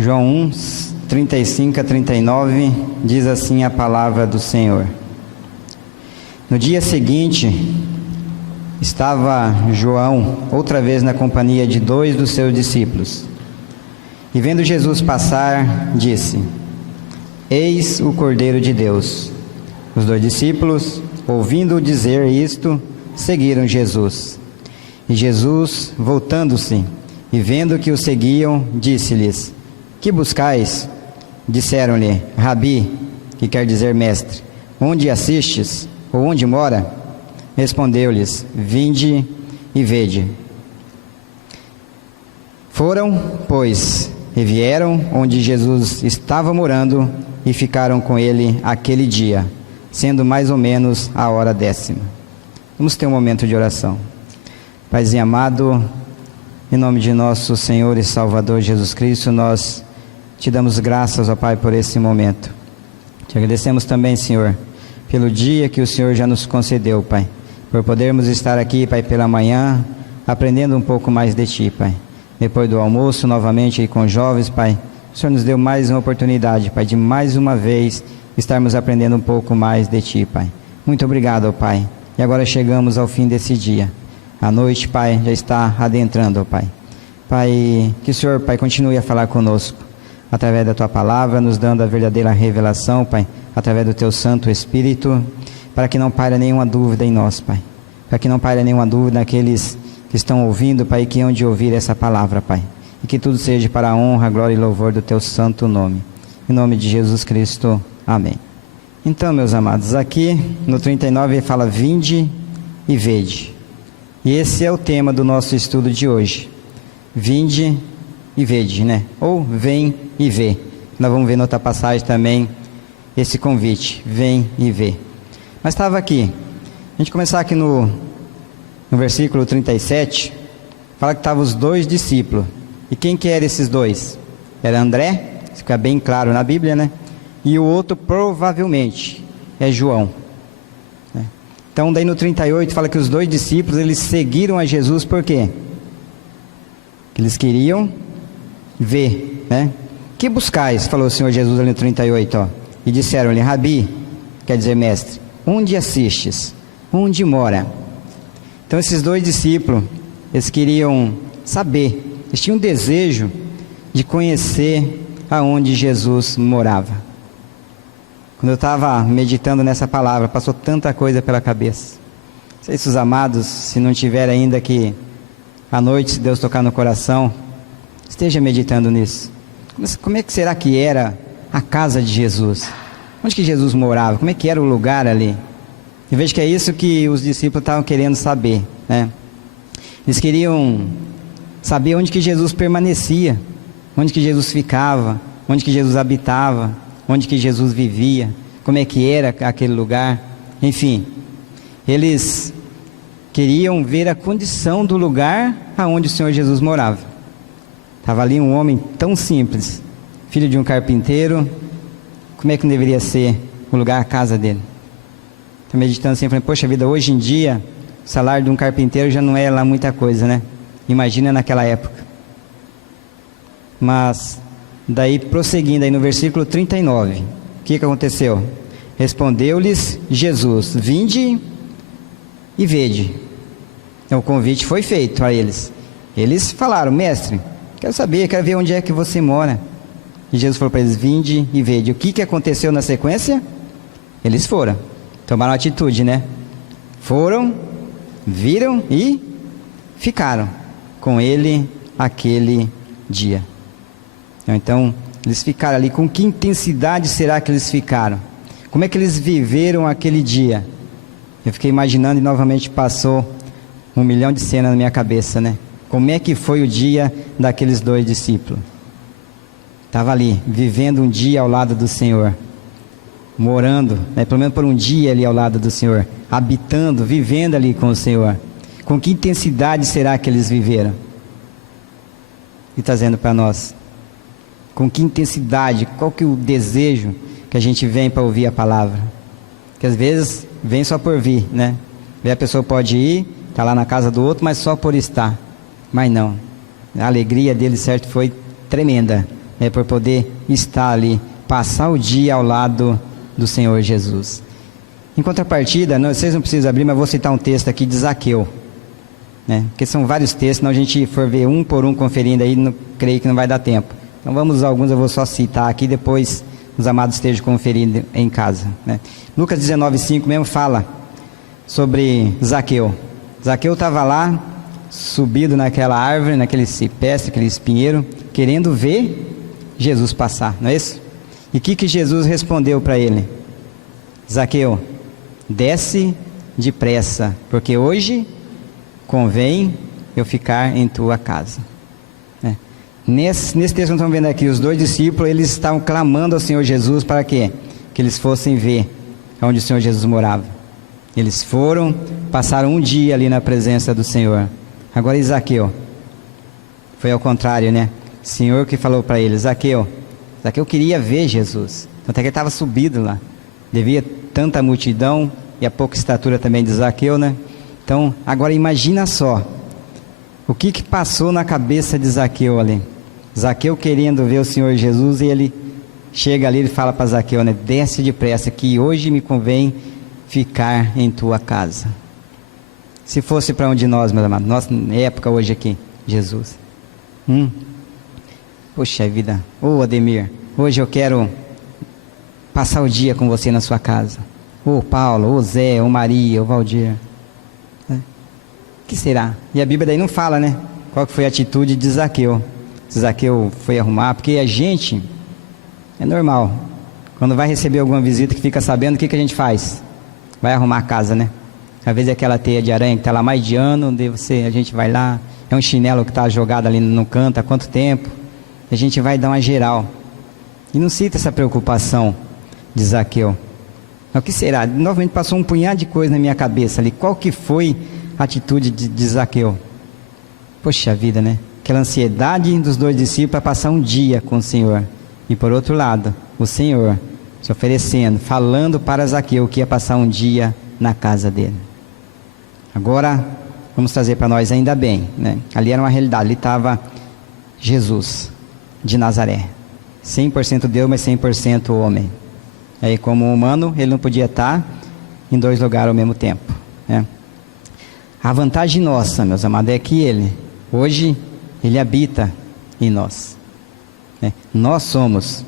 João 1, 35 a 39, diz assim a palavra do Senhor. No dia seguinte, estava João outra vez na companhia de 2 dos seus discípulos. E vendo Jesus passar, disse: Eis o Cordeiro de Deus. Os 2 discípulos, ouvindo-o dizer isto, seguiram Jesus. E Jesus, voltando-se e vendo que o seguiam, disse-lhes: Que buscais? Disseram-lhe: Rabi, que quer dizer mestre, onde assistes, ou onde mora? Respondeu-lhes: Vinde e vede. Foram, pois, e vieram onde Jesus estava morando e ficaram com ele aquele dia, sendo mais ou menos a hora 10ª. Vamos ter um momento de oração. Paizinho amado, em nome de nosso Senhor e Salvador Jesus Cristo, nós te damos graças, ó Pai, por esse momento. Te agradecemos também, Senhor, pelo dia que o Senhor já nos concedeu, Pai, por podermos estar aqui, Pai, pela manhã, aprendendo um pouco mais de Ti, Pai. Depois do almoço, novamente aí com os jovens, Pai, o Senhor nos deu mais uma oportunidade, Pai, de mais uma vez estarmos aprendendo um pouco mais de Ti, Pai. Muito obrigado, ó Pai. E agora chegamos ao fim desse dia. A noite, Pai, já está adentrando, ó Pai. Pai, que o Senhor, Pai, continue a falar conosco, através da Tua palavra, nos dando a verdadeira revelação, Pai, através do Teu Santo Espírito, para que não paire nenhuma dúvida em nós, Pai. Para que não paire nenhuma dúvida naqueles que estão ouvindo, Pai, que hão de ouvir essa palavra, Pai. E que tudo seja para a honra, glória e louvor do Teu santo nome. Em nome de Jesus Cristo. Amém. Então, meus amados, aqui no 39 ele fala: Vinde e vede. E esse é o tema do nosso estudo de hoje. Vinde e vede, né? Ou vem e vê. Nós vamos ver na outra passagem também esse convite: vem e vê. Mas estava aqui, a gente começar aqui no versículo 37, fala que estavam os 2 discípulos. E quem que eram esses 2? Era André, fica bem claro na Bíblia, né? E o outro provavelmente é João. Então daí no 38 fala que os 2 discípulos, eles seguiram a Jesus por quê? Eles queriam ver, né? Que buscais? Falou o Senhor Jesus ali no 38, ó. E disseram-lhe: Rabi, quer dizer mestre, onde assistes? Onde mora? Então esses 2 discípulos, eles queriam saber, eles tinham um desejo de conhecer aonde Jesus morava. Quando eu estava meditando nessa palavra, passou tanta coisa pela cabeça. Não sei se os amados, se não tiver ainda aqui à noite, se Deus tocar no coração, esteja meditando nisso. Como é que será que era a casa de Jesus? Onde que Jesus morava? Como é que era o lugar ali? Eu vejo que é isso que os discípulos estavam querendo saber, né? Eles queriam saber onde que Jesus permanecia, onde que Jesus ficava, onde que Jesus habitava, onde que Jesus vivia, como é que era aquele lugar. Enfim, eles queriam ver a condição do lugar aonde o Senhor Jesus morava. Estava ali um homem tão simples, filho de um carpinteiro. Como é que não deveria ser o lugar, a casa dele? Estou meditando assim, falei: poxa vida, hoje em dia o salário de um carpinteiro já não é lá muita coisa, né? Imagina naquela época. Mas daí, prosseguindo aí no versículo 39, o que aconteceu? Respondeu-lhes Jesus: Vinde e vede. Então o convite foi feito a eles. Eles falaram: Mestre, quero saber, quero ver onde é que você mora. E Jesus falou para eles: Vinde e vede. O que aconteceu na sequência? Eles foram, tomaram atitude, né? Foram, viram e ficaram com ele aquele dia. Então, eles ficaram ali. Com que intensidade será que eles ficaram? Como é que eles viveram aquele dia? Eu fiquei imaginando e novamente passou 1 milhão de cenas na minha cabeça, né? Como é que foi o dia daqueles 2 discípulos? Estava ali, vivendo um dia ao lado do Senhor, morando, né, pelo menos por um dia ali ao lado do Senhor, habitando, vivendo ali com o Senhor. Com que intensidade será que eles viveram? E trazendo para nós, com que intensidade, qual que é o desejo que a gente vem para ouvir a palavra? Que às vezes vem só por vir, né? A pessoa pode ir, está lá na casa do outro, mas só por estar. Mas não, a alegria dele, certo, foi tremenda, por poder estar ali, passar o dia ao lado do Senhor Jesus. Em contrapartida, vocês não precisam abrir, mas vou citar um texto aqui de Zaqueu, porque são vários textos, senão a gente for ver um por um conferindo aí, creio que não vai dar tempo. Então vamos usar alguns, eu vou só citar aqui, depois os amados estejam conferindo em casa. Lucas 19:5 mesmo fala sobre Zaqueu. Zaqueu estava lá, subido naquela árvore, naquele cipestre, aquele espinheiro, querendo ver Jesus passar, não é isso? E o que Jesus respondeu para ele? Zaqueu, desce depressa, porque hoje convém eu ficar em tua casa. Nesse texto que nós estamos vendo aqui, os dois discípulos, eles estavam clamando ao Senhor Jesus para quê? Que eles fossem ver onde o Senhor Jesus morava. Eles foram, passaram um dia ali na presença do Senhor. Agora Zaqueu, foi ao contrário, O Senhor que falou para ele, Zaqueu queria ver Jesus, até que ele estava subido lá, devia tanta multidão e a pouca estatura também de Zaqueu, Então, agora imagina só, o que passou na cabeça de Zaqueu ali? Zaqueu querendo ver o Senhor Jesus, e ele chega ali e fala para Zaqueu, desce depressa, que hoje me convém ficar em tua casa. Se fosse para um de nós, meus amados, nossa época hoje aqui, Jesus. Poxa vida, Ademir, hoje eu quero passar o dia com você na sua casa. Paulo, Zé, Maria, Valdir. O que será? E a Bíblia daí não fala, qual que foi a atitude de Zaqueu. Se Zaqueu foi arrumar, porque a gente, é normal, quando vai receber alguma visita que fica sabendo, o que a gente faz? Vai arrumar a casa, Às vezes é aquela teia de aranha que está lá mais de ano, a gente vai lá, é um chinelo que está jogado ali no canto há quanto tempo, a gente vai dar uma geral. E não cita essa preocupação de Zaqueu. Mas o que será? Novamente passou um punhado de coisa na minha cabeça ali. Qual que foi a atitude de Zaqueu? Poxa vida, Aquela ansiedade dos dois discípulos para passar um dia com o Senhor. E por outro lado, o Senhor se oferecendo, falando para Zaqueu que ia passar um dia na casa dele. Agora, vamos trazer para nós ainda bem, Ali era uma realidade, ali estava Jesus de Nazaré. 100% Deus, mas 100% homem. Aí, como humano, ele não podia estar em dois lugares ao mesmo tempo. A vantagem nossa, meus amados, é que hoje, ele habita em nós. Nós somos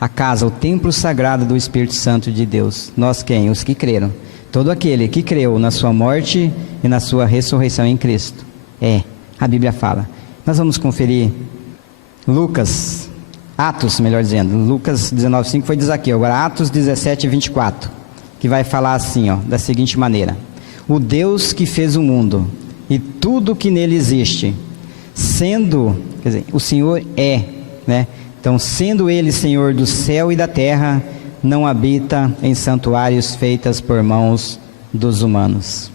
a casa, o templo sagrado do Espírito Santo de Deus. Nós quem? Os que creram. Todo aquele que creu na sua morte e na sua ressurreição em Cristo. A Bíblia fala. Nós vamos conferir Atos, melhor dizendo. Lucas 19:5 foi de Zaqueu. Agora Atos 17:24, que vai falar assim, da seguinte maneira: o Deus que fez o mundo e tudo que nele existe, o Senhor então, sendo ele Senhor do céu e da terra, não habita em santuários feitos por mãos dos humanos.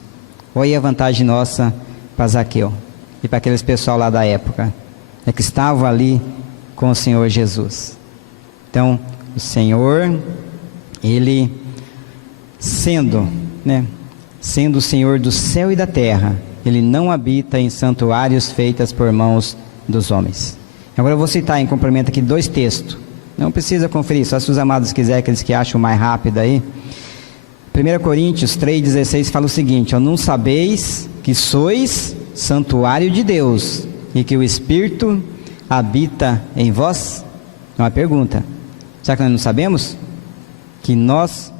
Olha a vantagem nossa para Zaqueu e para aqueles pessoal lá da época, que estavam ali com o Senhor Jesus. Então, o Senhor, ele sendo o Senhor do céu e da terra, ele não habita em santuários feitos por mãos dos homens. Agora eu vou citar em complemento aqui 2 textos. Não precisa conferir, só se os amados quiserem, aqueles que acham mais rápido aí. 1 Coríntios 3,16 fala o seguinte: não sabeis que sois santuário de Deus e que o Espírito habita em vós? É uma pergunta. Será que nós não sabemos? Que nós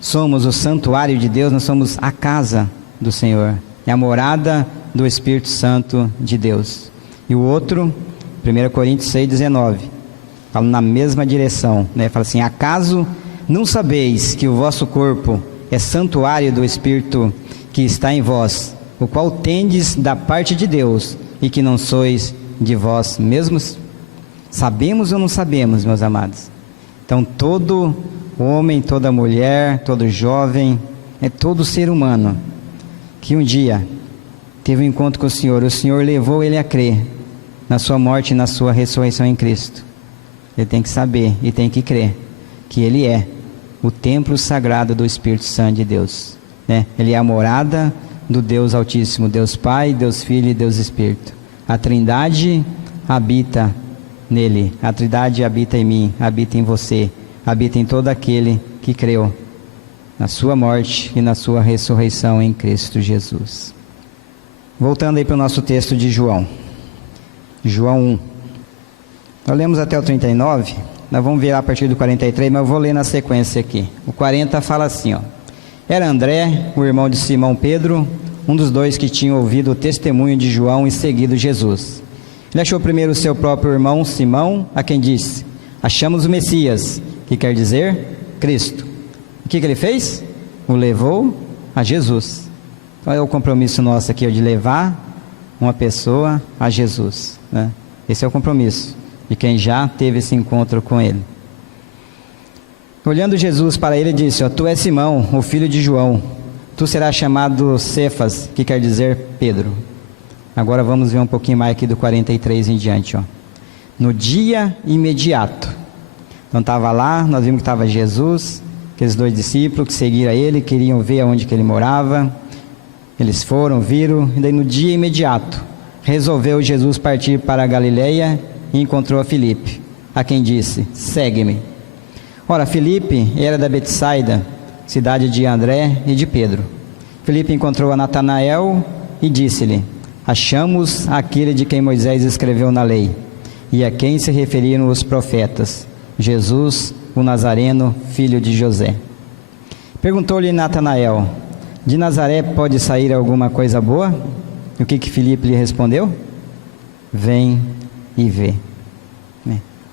somos o santuário de Deus, nós somos a casa do Senhor, é a morada do Espírito Santo de Deus. E o outro, 1 Coríntios 6,19, fala na mesma direção, fala assim: acaso não sabeis que o vosso corpo é santuário do Espírito que está em vós, o qual tendes da parte de Deus, e que não sois de vós mesmos? Sabemos ou não sabemos, meus amados? Então todo homem, toda mulher, todo jovem, todo ser humano que um dia teve um encontro com o Senhor levou ele a crer na sua morte e na sua ressurreição em Cristo. Ele tem que saber e tem que crer que ele é o templo sagrado do Espírito Santo de Deus, Ele é a morada do Deus Altíssimo, Deus Pai, Deus Filho e Deus Espírito. A Trindade habita nele. A Trindade habita em mim, habita em você, habita em todo aquele que creu na sua morte e na sua ressurreição em Cristo Jesus. Voltando aí para o nosso texto de João. João 1. Nós lemos até o 39, nós vamos ver a partir do 43, mas eu vou ler na sequência aqui. O 40 fala assim, ó. Era André, o irmão de Simão Pedro, um dos dois que tinham ouvido o testemunho de João e seguido Jesus. Ele achou primeiro o seu próprio irmão Simão, a quem disse: achamos o Messias, que quer dizer Cristo. O que ele fez? O levou a Jesus. Então é o compromisso nosso aqui, de levar uma pessoa a Jesus, né? Esse é o compromisso de quem já teve esse encontro com ele. Olhando Jesus para ele, disse: tu és Simão, o filho de João, tu serás chamado Cefas, que quer dizer Pedro. Agora vamos ver um pouquinho mais aqui do 43 em diante, ó. No dia imediato. Então estava lá, nós vimos que estava Jesus, aqueles dois discípulos que seguiram ele, queriam ver aonde que ele morava. Eles foram, viram, e daí no dia imediato resolveu Jesus partir para a Galileia e encontrou a Filipe, a quem disse: segue-me. Ora, Filipe era da Betsaida, cidade de André e de Pedro. Filipe encontrou a Natanael e disse-lhe: achamos aquele de quem Moisés escreveu na lei, e a quem se referiram os profetas, Jesus, o Nazareno, filho de José. Perguntou-lhe Natanael: de Nazaré pode sair alguma coisa boa? E o que Filipe lhe respondeu? Vem e vê.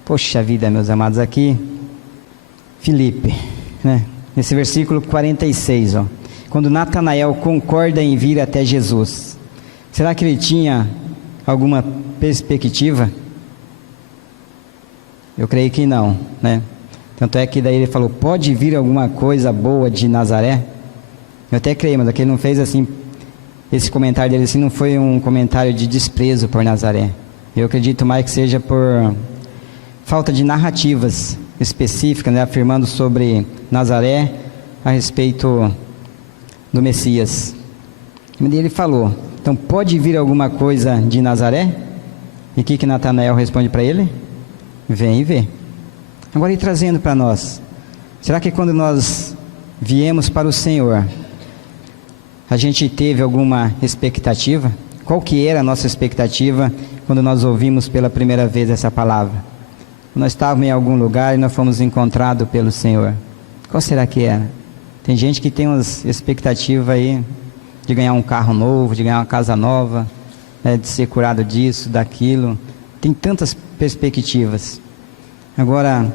Poxa vida, meus amados, aqui Filipe, né? Nesse versículo 46, ó, quando Natanael concorda em vir até Jesus, será que ele tinha alguma perspectiva? Eu creio que não, né? Tanto é que daí ele falou: pode vir alguma coisa boa de Nazaré? Eu até creio, mas aqui ele não fez assim, esse comentário dele assim não foi um comentário de desprezo por Nazaré. Eu acredito mais que seja por falta de narrativas específicas, né, afirmando sobre Nazaré a respeito do Messias. E ele falou: então pode vir alguma coisa de Nazaré? E o que Natanael responde para ele? Vem e vê. Agora, e trazendo para nós, será que quando nós viemos para o Senhor, a gente teve alguma expectativa? Qual que era a nossa expectativa quando nós ouvimos pela primeira vez essa palavra? Nós estávamos em algum lugar e nós fomos encontrados pelo Senhor. Qual será que era? Tem gente que tem umas expectativas aí de ganhar um carro novo, de ganhar uma casa nova, né, de ser curado disso, daquilo. Tem tantas perspectivas. Agora,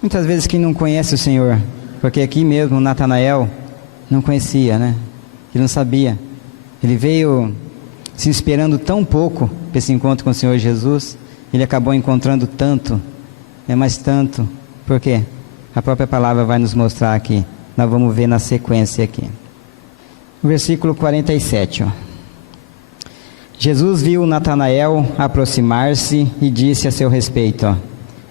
muitas vezes quem não conhece o Senhor, porque aqui mesmo Natanael não conhecia, né? Ele não sabia. Ele veio se esperando tão pouco para esse encontro com o Senhor Jesus. Ele acabou encontrando tanto, mas tanto. Por quê? A própria palavra vai nos mostrar aqui. Nós vamos ver na sequência aqui. Versículo 47, ó. Jesus viu Natanael aproximar-se e disse a seu respeito, ó: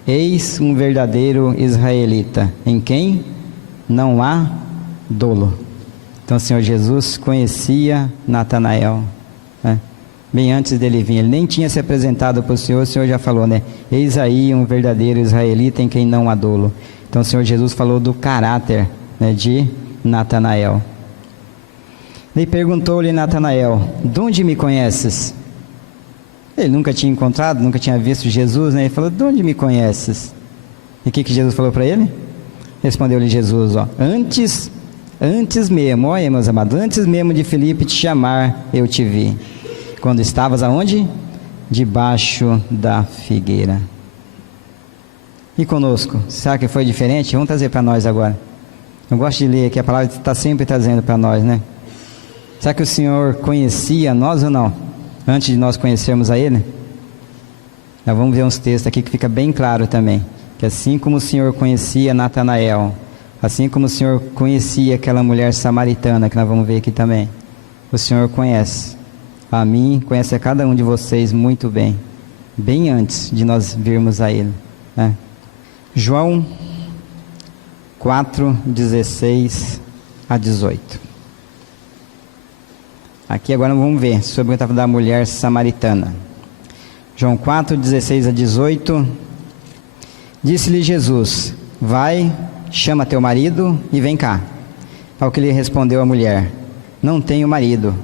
eis um verdadeiro israelita, em quem não há dolo. Então o Senhor Jesus conhecia Natanael, né? Bem antes dele vir, ele nem tinha se apresentado para o Senhor já falou, né? Eis aí um verdadeiro israelita em quem não há dolo. Então o Senhor Jesus falou do caráter, né, de Natanael. E perguntou-lhe Natanael: de onde me conheces? Ele nunca tinha encontrado, nunca tinha visto Jesus, né? Ele falou: de onde me conheces? E o que Jesus falou para ele? Respondeu-lhe Jesus, ó: antes mesmo, olha, meus amados, antes mesmo de Filipe te chamar, eu te vi. Quando estavas aonde? Debaixo da figueira. E conosco, será que foi diferente? Vamos trazer para nós agora. Eu gosto de ler aqui, a palavra está sempre trazendo para nós, né? Será que o Senhor conhecia nós ou não? Antes de nós conhecermos a Ele? Nós vamos ver uns textos aqui que fica bem claro também. Que assim como o Senhor conhecia Natanael, assim como o Senhor conhecia aquela mulher samaritana, que nós vamos ver aqui também, o Senhor conhece a mim, conhece a cada um de vocês muito bem, bem antes de nós virmos a Ele, né? João 4, 16 a 18. Aqui agora vamos ver sobre o que estava da mulher samaritana. João 4, 16 a 18. Disse-lhe Jesus: vai, chama teu marido e vem cá. Ao que lhe respondeu a mulher: não tenho marido.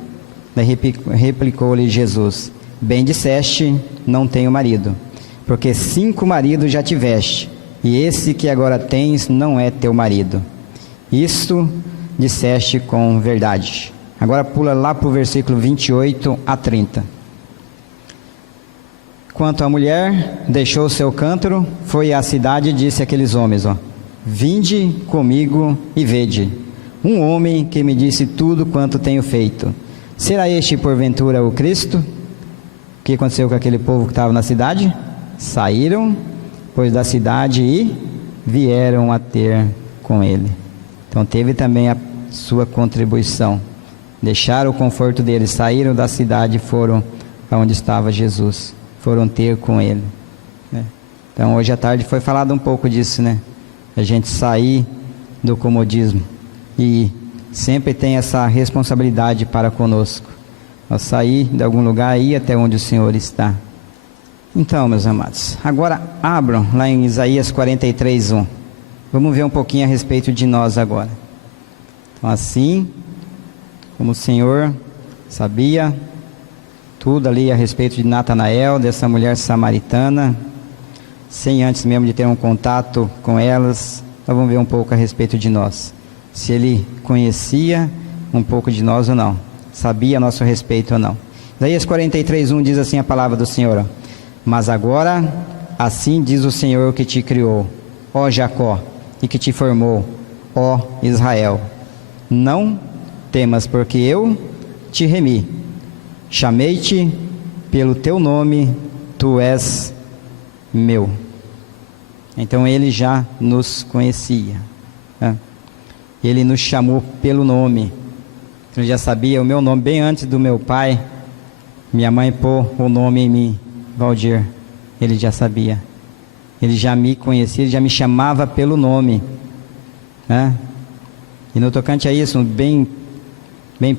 Daí replicou-lhe Jesus: bem disseste, não tenho marido, porque 5 maridos já tiveste, e esse que agora tens não é teu marido. Isto disseste com verdade. Agora pula lá para o versículo 28 a 30. Quanto à mulher, deixou o seu cântaro, foi à cidade e disse àqueles homens: vinde comigo e vede, um homem que me disse tudo quanto tenho feito. Será este porventura o Cristo? O que aconteceu com aquele povo que estava na cidade? Saíram, pois, da cidade e vieram a ter com ele. Então teve também a sua contribuição. Deixaram o conforto deles, saíram da cidade e foram aonde estava Jesus. Foram ter com ele. Então hoje à tarde foi falado um pouco disso, né? A gente sair do comodismo e sempre tem essa responsabilidade para conosco, ao sair de algum lugar e ir até onde o Senhor está. Então, meus amados, agora abram lá em Isaías 43, 1. Vamos ver um pouquinho a respeito de nós agora. Então, assim como o Senhor sabia tudo ali a respeito de Natanael, dessa mulher samaritana, sem antes mesmo de ter um contato com elas, nós vamos ver um pouco a respeito de nós. Se ele conhecia um pouco de nós ou não, sabia a nosso respeito ou não. Isaías 43, 1 diz assim a palavra do Senhor: mas agora, assim diz o Senhor que te criou, ó Jacó, e que te formou, ó Israel: não temas, porque eu te remi, chamei-te pelo teu nome, tu és meu. Então ele já nos conhecia, né? Ele nos chamou pelo nome. Ele já sabia o meu nome bem antes do meu pai, minha mãe pôr o nome em mim, Valdir. Ele já sabia. Ele já me conhecia, ele já me chamava pelo nome, né? E no tocante a isso, bem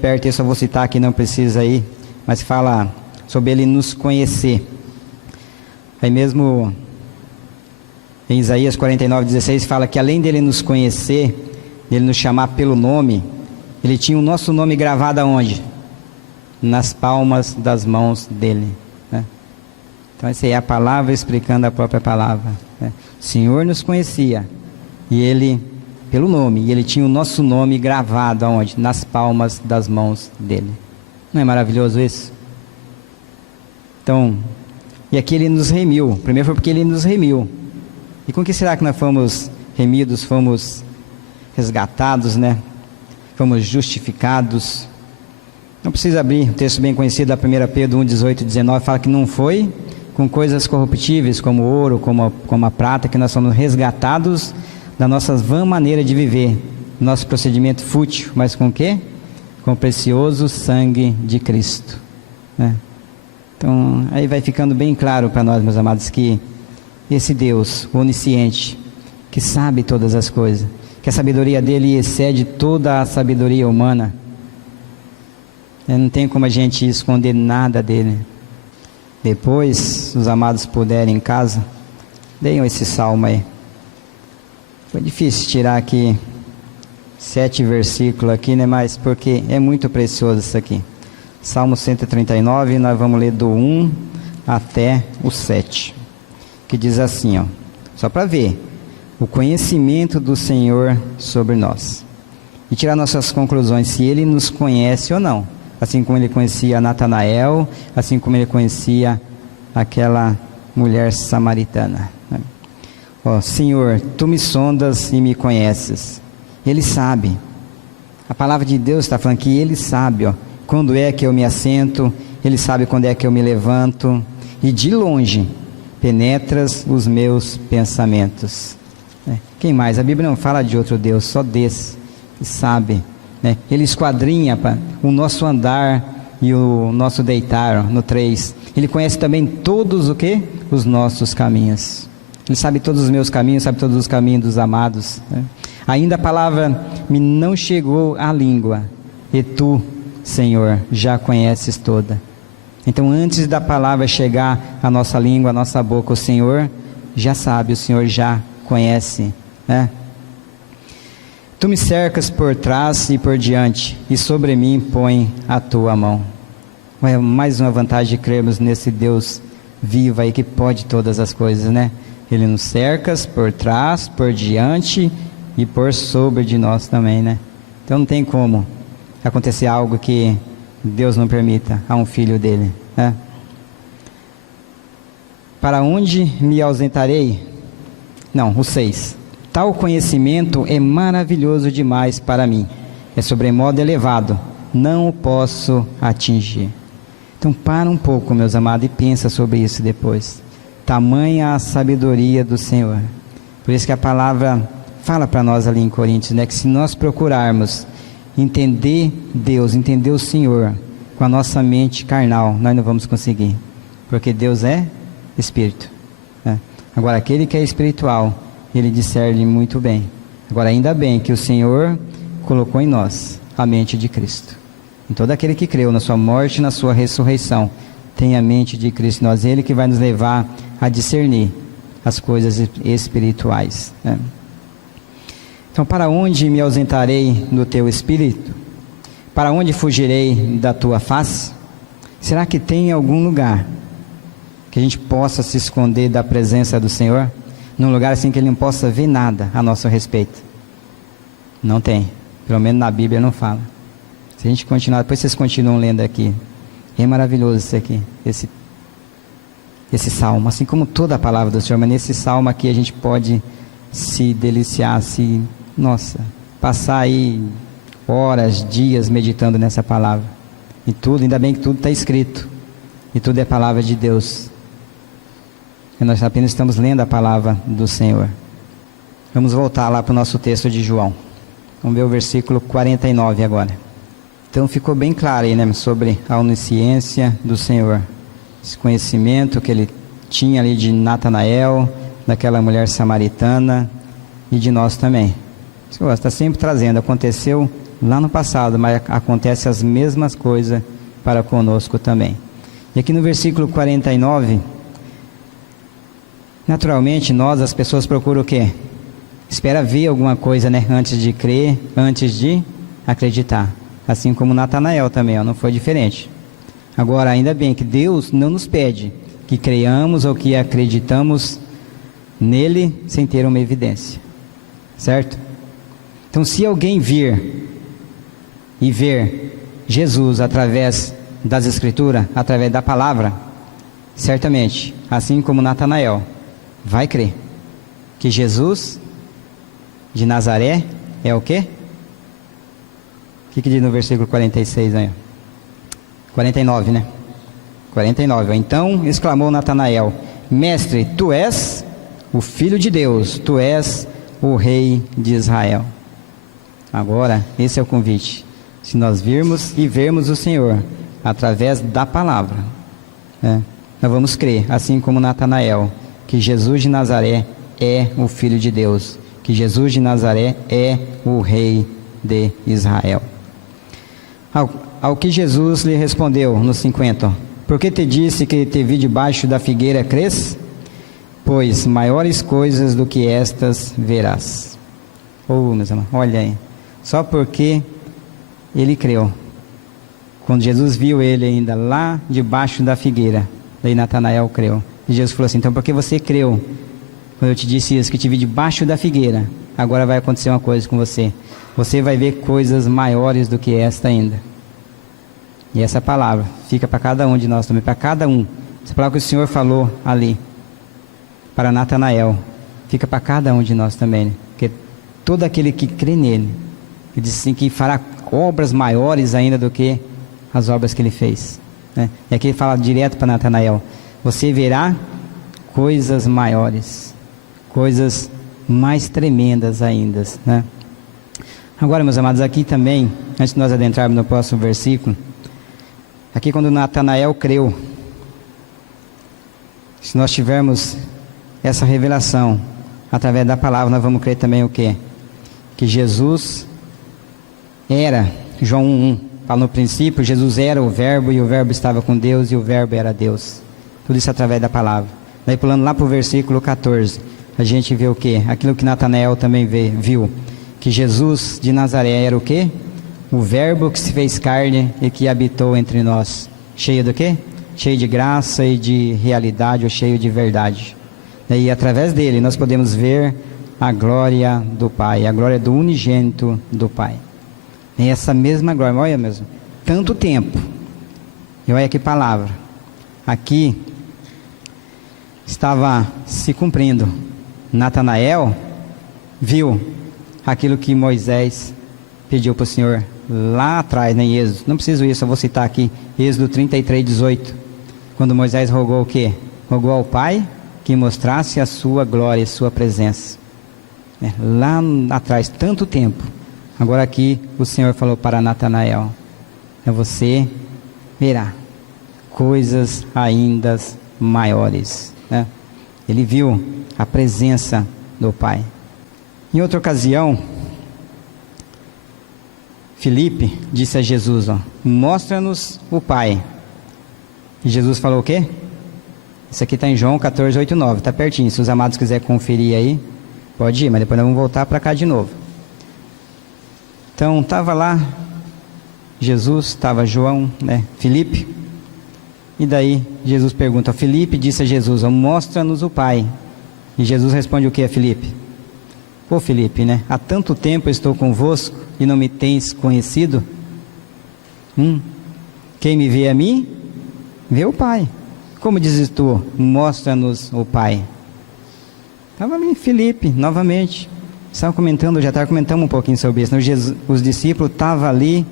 perto, eu só vou citar aqui, não precisa ir, mas fala sobre ele nos conhecer. Aí mesmo em Isaías 49, 16, fala que além dele nos conhecer, dele nos chamar pelo nome, ele tinha o nosso nome gravado aonde? Nas palmas das mãos dele, né? Então essa aí é a palavra explicando a própria palavra, né? O Senhor nos conhecia, e ele, pelo nome, e ele tinha o nosso nome gravado aonde? Nas palmas das mãos dele. Não é maravilhoso isso? Então, e aqui ele nos remiu. Primeiro foi porque ele nos remiu. E com que será que nós fomos remidos, fomos resgatados, né? Fomos justificados. Não precisa abrir, um texto bem conhecido da 1 Pedro 1, 18 e 19, fala que não foi com coisas corruptíveis, como ouro, como a prata, que nós somos resgatados da nossa vã maneira de viver, nosso procedimento fútil, mas com o quê? Com o precioso sangue de Cristo, né? Então, aí vai ficando bem claro para nós, meus amados, que esse Deus onisciente, que sabe todas as coisas, que a sabedoria dele excede toda a sabedoria humana, não tem como a gente esconder nada dele. Depois, os amados puderem em casa, leiam esse salmo aí. Foi difícil tirar aqui 7 versículos aqui, né? Mas porque é muito precioso isso aqui. Salmo 139, nós vamos ler do 1 até o 7, que diz assim, ó, só para ver o conhecimento do Senhor sobre nós e tirar nossas conclusões, se ele nos conhece ou não, assim como ele conhecia Natanael, assim como ele conhecia aquela mulher samaritana. Ó, Senhor, tu me sondas e me conheces. Ele sabe. A palavra de Deus está falando que ele sabe, ó, quando é que eu me assento, ele sabe quando é que eu me levanto, e de longe penetras os meus pensamentos. Quem mais? A Bíblia não fala de outro Deus, só desse que sabe, né? Ele esquadrinha o nosso andar e o nosso deitar, no 3. Ele conhece também todos o quê? Os nossos caminhos. Ele sabe todos os meus caminhos, sabe todos os caminhos dos amados, né? Ainda a palavra me não chegou à língua, e tu, Senhor, já conheces toda. Então, antes da palavra chegar à nossa língua, à nossa boca, o Senhor já sabe, o Senhor já conhece, né? Tu me cercas por trás e por diante, e sobre mim põe a tua mão. É mais uma vantagem de crermos nesse Deus vivo aí que pode todas as coisas, né? Ele nos cerca por trás, por diante e por sobre de nós também, né? Então não tem como acontecer algo que Deus não permita a um filho dele, né? Para onde me ausentarei? Não, o 6. Tal conhecimento é maravilhoso demais para mim. É sobremodo elevado. Não o posso atingir. Então para um pouco, meus amados, e pensa sobre isso depois. Tamanha a sabedoria do Senhor. Por isso que a palavra fala para nós ali em Coríntios, né? Que se nós procurarmos entender Deus, entender o Senhor com a nossa mente carnal, nós não vamos conseguir. Porque Deus é Espírito, né? Agora aquele que é espiritual, ele discerne muito bem. Agora ainda bem que o Senhor colocou em nós a mente de Cristo. Em todo aquele que creu na sua morte e na sua ressurreição, tem a mente de Cristo em nós. Ele que vai nos levar a discernir as coisas espirituais, né? Então, para onde me ausentarei do teu espírito? Para onde fugirei da tua face? Será que tem algum lugar que a gente possa se esconder da presença do Senhor? Num lugar assim que Ele não possa ver nada a nosso respeito? Não tem. Pelo menos na Bíblia não fala. Se a gente continuar, depois vocês continuam lendo aqui. É maravilhoso isso aqui, esse salmo, assim como toda a palavra do Senhor, mas nesse salmo aqui a gente pode se deliciar, passar aí horas, dias meditando nessa palavra. E tudo, ainda bem que tudo está escrito, e tudo é palavra de Deus. E nós apenas estamos lendo a palavra do Senhor. Vamos voltar lá para o nosso texto de João. Vamos ver o versículo 49 agora. Então ficou bem claro aí, né, sobre a onisciência do Senhor. Esse conhecimento que ele tinha ali de Natanael, daquela mulher samaritana e de nós também. Isso está sempre trazendo. Aconteceu lá no passado, mas acontece as mesmas coisas para conosco também. E aqui no versículo 49, naturalmente nós, as pessoas procuram o quê? Espera ver alguma coisa, né, antes de crer, antes de acreditar. Assim como Natanael também, não foi diferente. Agora, ainda bem que Deus não nos pede que creiamos ou que acreditamos nele sem ter uma evidência, certo? Então, se alguém vir e ver Jesus através das Escrituras, através da palavra, certamente, assim como Natanael, vai crer que Jesus de Nazaré é o quê? O que diz no versículo 46 aí? 49, né? 49. Então exclamou Natanael: Mestre, tu és o Filho de Deus, tu és o Rei de Israel. Agora, esse é o convite. Se nós virmos e vermos o Senhor através da palavra, né, nós vamos crer, assim como Natanael, que Jesus de Nazaré é o Filho de Deus, que Jesus de Nazaré é o Rei de Israel. Ao que Jesus lhe respondeu no 50, por que te disse que te vi debaixo da figueira, crês? Pois maiores coisas do que estas verás. Meus irmãos, olha aí, só porque ele creu. Quando Jesus viu ele ainda lá debaixo da figueira, daí Natanael creu. E Jesus falou assim: então por que você creu? Quando eu te disse isso, que te vi debaixo da figueira, agora vai acontecer uma coisa com você. Você vai ver coisas maiores do que esta ainda. E essa palavra fica para cada um de nós também, para cada um. Essa palavra que o Senhor falou ali, para Natanael, fica para cada um de nós também, né? Porque todo aquele que crê nele, ele diz assim que fará obras maiores ainda do que as obras que ele fez, né? E aqui ele fala direto para Natanael: você verá coisas maiores, coisas mais tremendas ainda, né? Agora, meus amados, aqui também, antes de nós adentrarmos no próximo versículo, aqui quando Natanael creu, se nós tivermos essa revelação através da palavra, nós vamos crer também o quê? Que Jesus era, João 1:1, a Fala no princípio, Jesus era o Verbo e o Verbo estava com Deus e o Verbo era Deus. Tudo isso através da palavra. Daí pulando lá para o versículo 14, a gente vê o quê? Aquilo que Natanael também viu. Que Jesus de Nazaré era o quê? O Verbo que se fez carne e que habitou entre nós. Cheio do quê? Cheio de graça e de realidade, ou cheio de verdade. E através dele nós podemos ver a glória do Pai, a glória do unigênito do Pai. E essa mesma glória, olha mesmo, tanto tempo. E olha que palavra. Aqui estava se cumprindo. Natanael viu aquilo que Moisés pediu para o Senhor lá atrás, em Êxodo. Não preciso isso, eu vou citar aqui, Êxodo 33, 18. Quando Moisés rogou o quê? Rogou ao Pai que mostrasse a sua glória, a sua presença. Lá atrás, tanto tempo. Agora aqui o Senhor falou para Natanael: você verá coisas ainda maiores. Ele viu a presença do Pai. Em outra ocasião, Filipe disse a Jesus: mostra-nos o Pai. E Jesus falou o quê? Isso aqui está em João 14, 8, 9, está pertinho. Se os amados quiserem conferir aí, pode ir, mas depois nós vamos voltar para cá de novo. Então, estava lá Jesus, estava João, Filipe. E daí Jesus pergunta, Filipe disse a Jesus: mostra-nos o Pai. E Jesus responde o que a Filipe? Pô Filipe, há tanto tempo eu estou convosco e não me tens conhecido? Quem me vê a mim, vê o Pai. Como dizes tu, mostra-nos o Pai? Estava ali Filipe, novamente. Estava comentando, já comentamos um pouquinho sobre isso. Os discípulos estavam ali,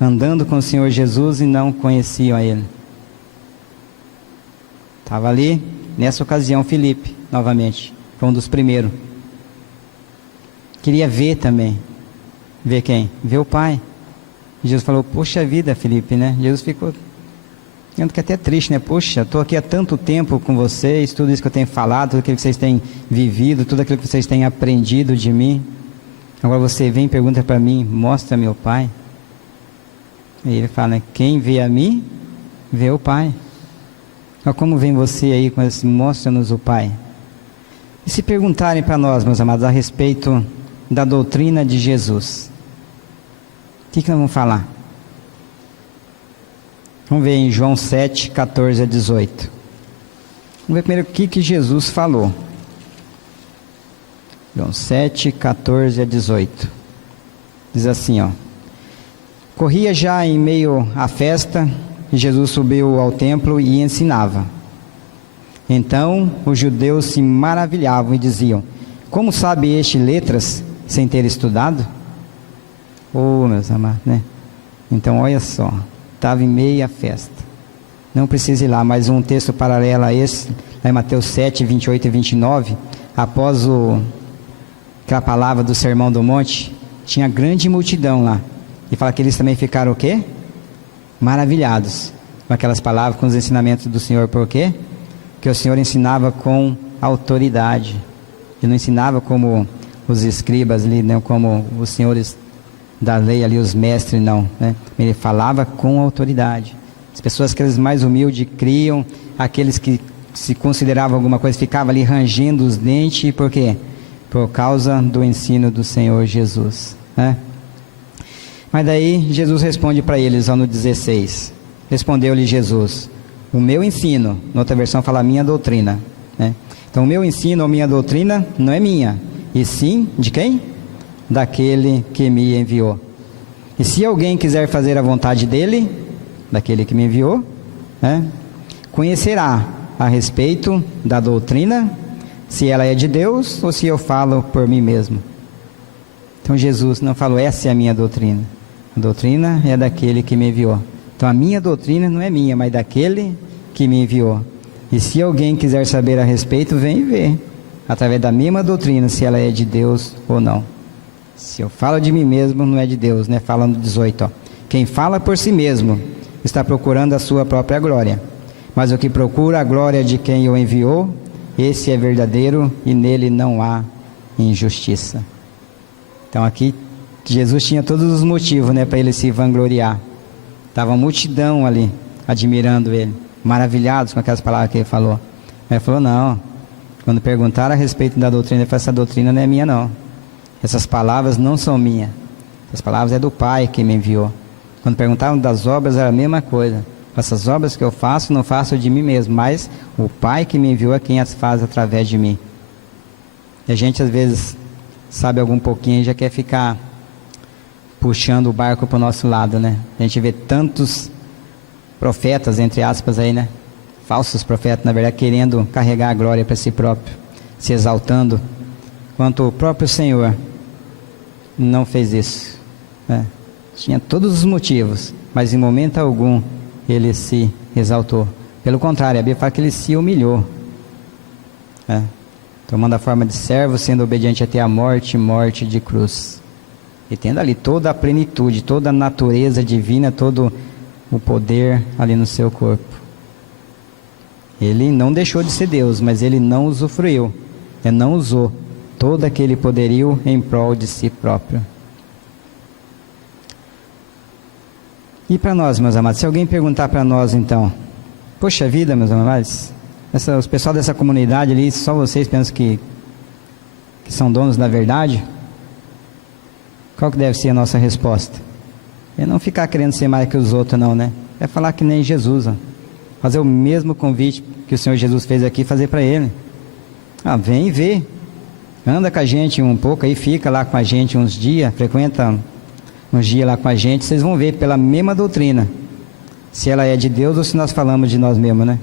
andando com o Senhor Jesus e não conheciam a Ele. Estava ali, nessa ocasião, Filipe, novamente. Foi um dos primeiros. Queria ver também. Ver quem? Ver o Pai. Jesus falou, poxa vida, Filipe, Jesus ficou... que até triste, poxa, estou aqui há tanto tempo com vocês, tudo isso que eu tenho falado, tudo aquilo que vocês têm vivido, tudo aquilo que vocês têm aprendido de mim. Agora você vem e pergunta para mim, mostra meu Pai. E ele fala, quem vê a mim, vê o Pai. Olha como vem você aí com esse mostra-nos o Pai. E se perguntarem para nós, meus amados, a respeito da doutrina de Jesus, o que nós vamos falar? Vamos ver em João 7, 14 a 18. Vamos ver primeiro o que Jesus falou. João 7, 14 a 18. Diz assim, corria já em meio à festa, e Jesus subiu ao templo e ensinava. Então os judeus se maravilhavam e diziam, como sabe este letras sem ter estudado? Meus amados, Então olha só. Estava em meio à festa. Não precisa ir lá, mas um texto paralelo a esse, lá em Mateus 7, 28 e 29, após aquela palavra do Sermão do Monte, tinha grande multidão lá. E fala que eles também ficaram o quê? Maravilhados com aquelas palavras, com os ensinamentos do Senhor. Por quê? Porque o Senhor ensinava com autoridade. Ele não ensinava como os escribas ali, como os senhores da lei ali, os mestres, não, Ele falava com autoridade. As pessoas, aqueles mais humildes, criam, aqueles que se consideravam alguma coisa, ficavam ali rangendo os dentes, por quê? Por causa do ensino do Senhor Jesus, Mas daí Jesus responde para eles, no 16, respondeu-lhe Jesus, o meu ensino, noutra versão fala a minha doutrina, Então o meu ensino, a minha doutrina, não é minha, e sim, de quem? Daquele que me enviou. E se alguém quiser fazer a vontade dele, daquele que me enviou, conhecerá a respeito da doutrina, se ela é de Deus ou se eu falo por mim mesmo. Então Jesus não falou, essa é a minha doutrina. A doutrina é daquele que me enviou. Então a minha doutrina não é minha, mas daquele que me enviou. E se alguém quiser saber a respeito, vem ver, através da mesma doutrina, se ela é de Deus ou não. Se eu falo de mim mesmo, não é de Deus, Fala no 18, Quem fala por si mesmo, está procurando a sua própria glória. Mas o que procura a glória de quem o enviou, esse é verdadeiro e nele não há injustiça. Então aqui, Jesus tinha todos os motivos, para ele se vangloriar. Estava uma multidão ali, admirando ele, maravilhados com aquelas palavras que ele falou. Mas ele falou, não, quando perguntaram a respeito da doutrina, ele falou, essa doutrina não é minha não. Essas palavras não são minhas. Essas palavras é do Pai que me enviou. Quando perguntavam das obras, era a mesma coisa. Essas obras que eu faço, não faço de mim mesmo, mas o Pai que me enviou é quem as faz através de mim. E a gente às vezes sabe algum pouquinho e já quer ficar puxando o barco para o nosso lado, né? A gente vê tantos profetas, entre aspas aí, né? Falsos profetas, na verdade, querendo carregar a glória para si próprio, se exaltando, enquanto o próprio Senhor não fez isso, né? Tinha todos os motivos, mas em momento algum ele se exaltou. Pelo contrário, a Bíblia fala que ele se humilhou, né? Tomando a forma de servo, sendo obediente até a morte, morte de cruz. E tendo ali toda a plenitude, toda a natureza divina, todo o poder ali no seu corpo. Ele não deixou de ser Deus, mas ele não usufruiu, ele não usou todo aquele poderio em prol de si próprio. E para nós, meus amados, se alguém perguntar para nós então, poxa vida, meus amados, os pessoal dessa comunidade ali, só vocês pensam que são donos da verdade? Qual que deve ser a nossa resposta? É não ficar querendo ser mais que os outros não, né? É falar que nem Jesus, ó. Fazer o mesmo convite que o Senhor Jesus fez aqui, fazer para ele. Vem e vê. Anda com a gente um pouco aí, fica lá com a gente uns dias, frequenta uns dias lá com a gente, vocês vão ver pela mesma doutrina, se ela é de Deus ou se nós falamos de nós mesmos, né?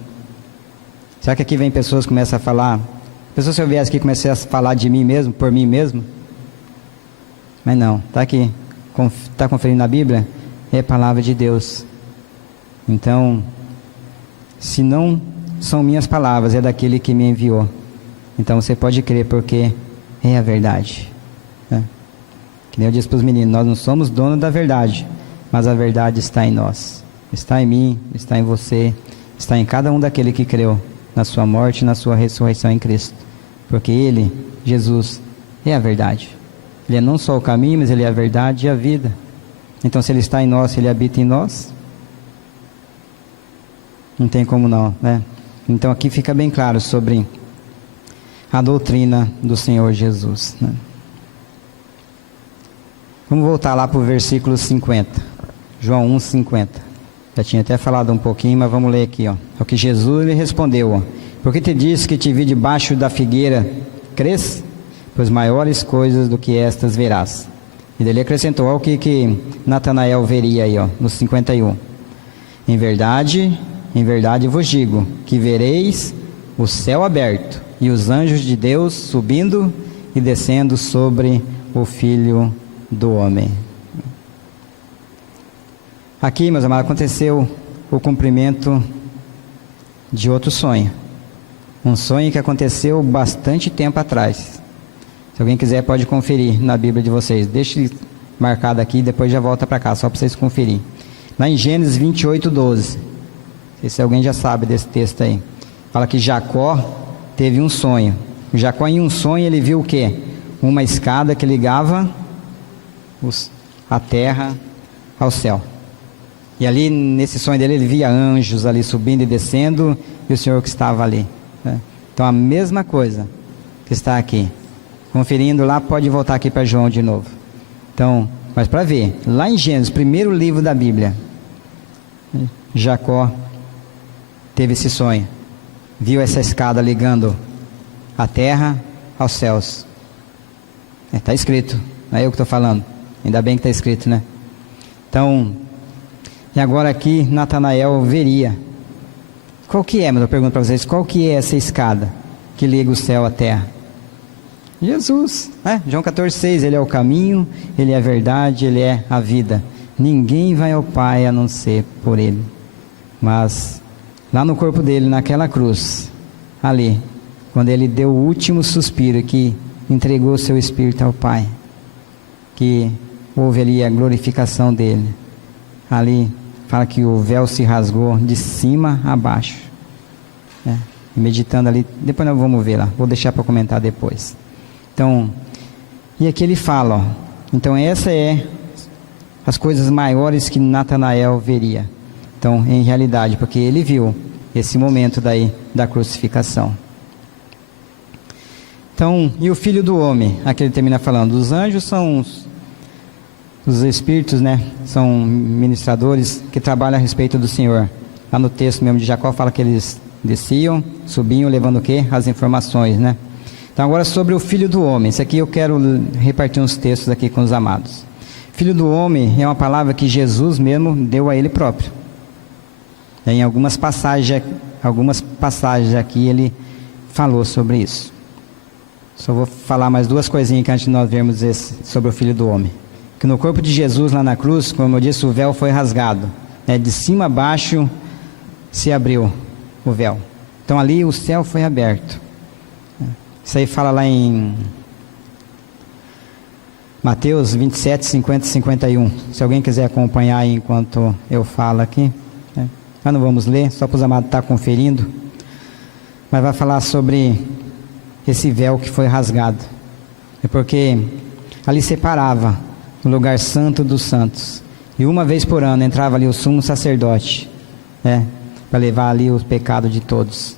Será que aqui vem pessoas que começam a falar, se eu viesse aqui e começar a falar de mim mesmo, por mim mesmo? Mas não, está aqui, está conferindo na Bíblia, é a palavra de Deus. Então, se não são minhas palavras, é daquele que me enviou. Então você pode crer, porque é a verdade, né? Que nem eu disse para os meninos, nós não somos donos da verdade, mas a verdade está em nós. Está em mim, está em você, está em cada um daquele que creu na sua morte e na sua ressurreição em Cristo. Porque Ele, Jesus, é a verdade. Ele é não só o caminho, mas Ele é a verdade e a vida. Então, se Ele está em nós, se Ele habita em nós, não tem como não, né? Então, aqui fica bem claro sobre a doutrina do Senhor Jesus, né? Vamos voltar lá para o versículo 50. João 1,50. Já tinha até falado um pouquinho, mas vamos ler aqui, ó. É o que Jesus lhe respondeu, ó. Por que te disse que te vi debaixo da figueira? Crês? Pois maiores coisas do que estas verás. E dele acrescentou ao que Natanael veria aí, ó, no 51. Em verdade vos digo, que vereis o céu aberto, e os anjos de Deus subindo e descendo sobre o Filho do Homem. Aqui, meus amados, aconteceu o cumprimento de outro sonho. Um sonho que aconteceu bastante tempo atrás. Se alguém quiser, pode conferir na Bíblia de vocês. Deixe marcado aqui e depois já volta para cá, só para vocês conferir. Lá em Gênesis 28:12. Não sei se alguém já sabe desse texto aí. Fala que Jacó teve um sonho. Jacó, em um sonho, ele viu o quê? Uma escada que ligava a terra ao céu. E ali, nesse sonho dele, ele via anjos ali subindo e descendo, e o Senhor que estava ali, né? Então, a mesma coisa que está aqui. Conferindo lá, pode voltar aqui para João de novo. Então, mas para ver, lá em Gênesis, primeiro livro da Bíblia, Jacó teve esse sonho. Viu essa escada ligando a terra aos céus. Está escrito, não é eu que estou falando. Ainda bem que está escrito, né? Então, e agora aqui, Natanael veria. Qual que é, mas eu pergunto para vocês, qual que é essa escada que liga o céu à terra? Jesus, né? João 14,6, Ele é o caminho, Ele é a verdade, Ele é a vida. Ninguém vai ao Pai a não ser por Ele. Mas, lá no corpo dele, naquela cruz, ali, quando Ele deu o último suspiro, que entregou o seu Espírito ao Pai, que houve ali a glorificação dele, ali fala que o véu se rasgou de cima a baixo, né? Meditando ali, depois nós vamos ver lá, vou deixar para comentar depois. Então, e aqui ele fala, ó, então essa é as coisas maiores que Natanael veria. Então, em realidade, porque ele viu esse momento daí da crucificação. Então, e o Filho do Homem? Aqui ele termina falando, os anjos são os espíritos, né? São ministradores que trabalham a respeito do Senhor. Lá no texto mesmo de Jacó fala que eles desciam, subiam, levando o quê? As informações, né? Então agora sobre o Filho do Homem. Isso aqui eu quero repartir uns textos aqui com os amados. Filho do Homem é uma palavra que Jesus mesmo deu a ele próprio. Em algumas passagens aqui ele falou sobre isso. Só vou falar mais duas coisinhas que antes de nós vermos sobre o Filho do Homem. Que no corpo de Jesus lá na cruz, como eu disse, o véu foi rasgado. Né? De cima a baixo se abriu o véu. Então ali o céu foi aberto. Isso aí fala lá em Mateus 27, 50 e 51. Se alguém quiser acompanhar aí enquanto eu falo aqui. Né? Nós não vamos ler, só para os amados estar conferindo. Mas vai falar sobre esse véu que foi rasgado. É porque ali separava o lugar santo dos santos. E uma vez por ano entrava ali o sumo sacerdote, né? Para levar ali o pecado de todos.